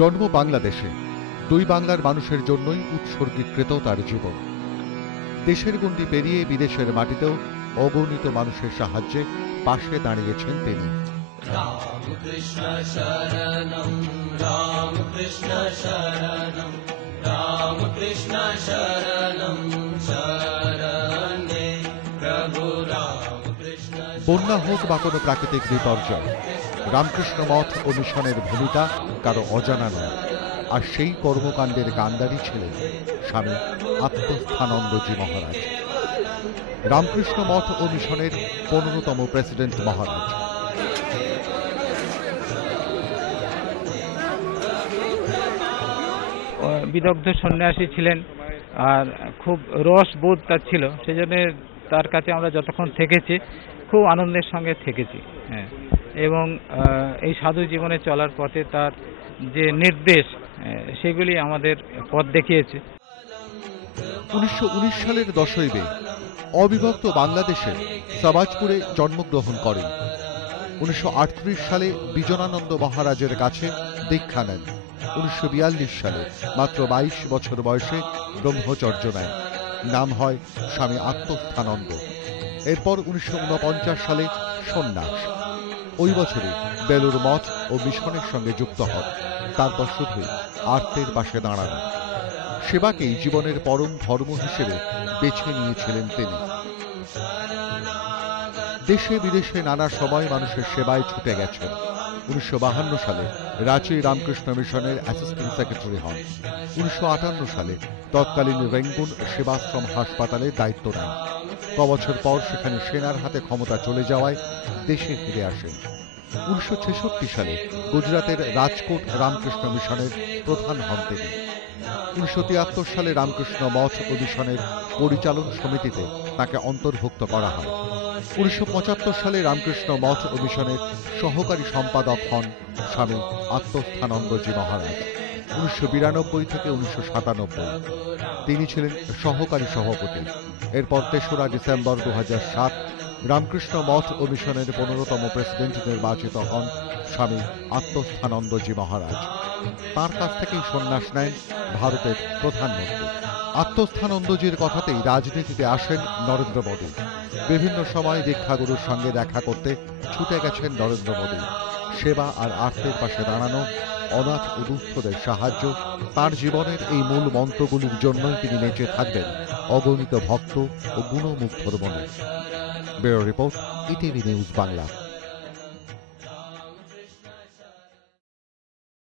জন্ম বাংলাদেশে, দুই বাংলার মানুষের জন্যই উৎসর্গীকৃত তার জীবন। দেশের গণ্ডি পেরিয়ে বিদেশের মাটিতেও অগণিত মানুষের সাহায্যে পাশে দাঁড়িয়েছেন তিনি। রামকৃষ্ণ শরণম রামকৃষ্ণ শরণম রামকৃষ্ণ শরণম শরণে প্রভু রামকৃষ্ণ। বন্যা হোক বা কোনো প্রাকৃতিক বিপর্যয়, রামকৃষ্ণ মঠ ও মিশনের ভূমিকা কারো অজানা নয়। আর সেই কর্মকাণ্ডের গান্ধারী ছিলেন স্বামী আত্মস্থানন্দজি মহারাজ, রামকৃষ্ণ মঠ ও মিশনের 15তম প্রেসিডেন্ট মহারাজ। বিদগ্ধ সন্ন্যাসী ছিলেন আর খুব রসবোধ তার ছিল, সেজন্য তার কাছে আমরা যতক্ষণ থেকেছি খুব আনন্দের সঙ্গে থেকেছি। হ্যাঁ, এবং এই সাধু জীবনে চলার পথে তার যে নির্দেশ সেগুলি আমাদের পথ দেখিয়েছে। 1919 সালের 10ই মে অবিভক্ত বাংলাদেশে সবাজপুরে জন্মগ্রহণ করেন। 1938 সালে বিজনানন্দ মহারাজের কাছে দীক্ষা নেন। 1942 সালে মাত্র 22 বছর বয়সে ব্রহ্মচর্য নেন। নাম হয় স্বামী আত্মস্থানন্দ। এরপর 1949 সালে সন্ন্যাস। ওই বছরই বেলুর মঠ ও মিশনের সঙ্গে যুক্ত হন। তারপর শুধুই আর্তের পাশে দাঁড়ানো, সেবাকেই জীবনের পরম ধর্ম হিসেবে বেছে নিয়েছিলেন তিনি। দেশে বিদেশে নানা সময় মানুষের সেবায় ছুটে গেছেন। 1952 সালে রাঁচি রামকৃষ্ণ মিশনের অ্যাসিস্ট্যান্ট সেক্রেটারি হন। 1958 সালে তৎকালীন রেঙ্গুন সেবাশ্রম হাসপাতালে দায়িত্ব নেন। কবছর পর সেখানে সেনার হাতে ক্ষমতা চলে যাওয়ায় দেশে ফিরে আসেন। 1966 সালে গুজরাতের রাজকোট রামকৃষ্ণ মিশনের প্রধান হন তিনি। 1973 সালে রামকৃষ্ণ মঠ ও মিশনের পরিচালন সমিতিতে তাকে অন্তর্ভুক্ত করা হয়। 1975 সালে রামকৃষ্ণ মঠ ও মিশনের সহকারী সম্পাদক হন স্বামী আত্মস্থানন্দজি মহারাজ। 1992 থেকে 1997 তিনি ছিলেন সহকারী সভাপতি। এরপর 3রা ডিসেম্বর 2007 রামকৃষ্ণ মঠ ও মিশনের 15তম প্রেসিডেন্ট নির্বাচিত হন স্বামী আত্মস্থানন্দজি মহারাজ। তার কাছ থেকেই সন্ন্যাস নেন ভারতের প্রধানমন্ত্রী। আত্মস্থানন্দজির কথাতেই রাজনীতিতে আসেন নরেন্দ্র মোদী। বিভিন্ন সময় দীক্ষাগুরুর সঙ্গে দেখা করতে ছুটে গেছেন নরেন্দ্র মোদী। সেবা আর আর্তের পাশে দাঁড়ানো, অনাথ ও দুস্থদের সাহায্য, তার জীবনের এই মূল মন্ত্রগুলির জন্যই তিনি বেঁচে থাকবেন অগণিত ভক্ত ও গুণমুগ্ধর মনে। Bureau report, ETV news Bangla.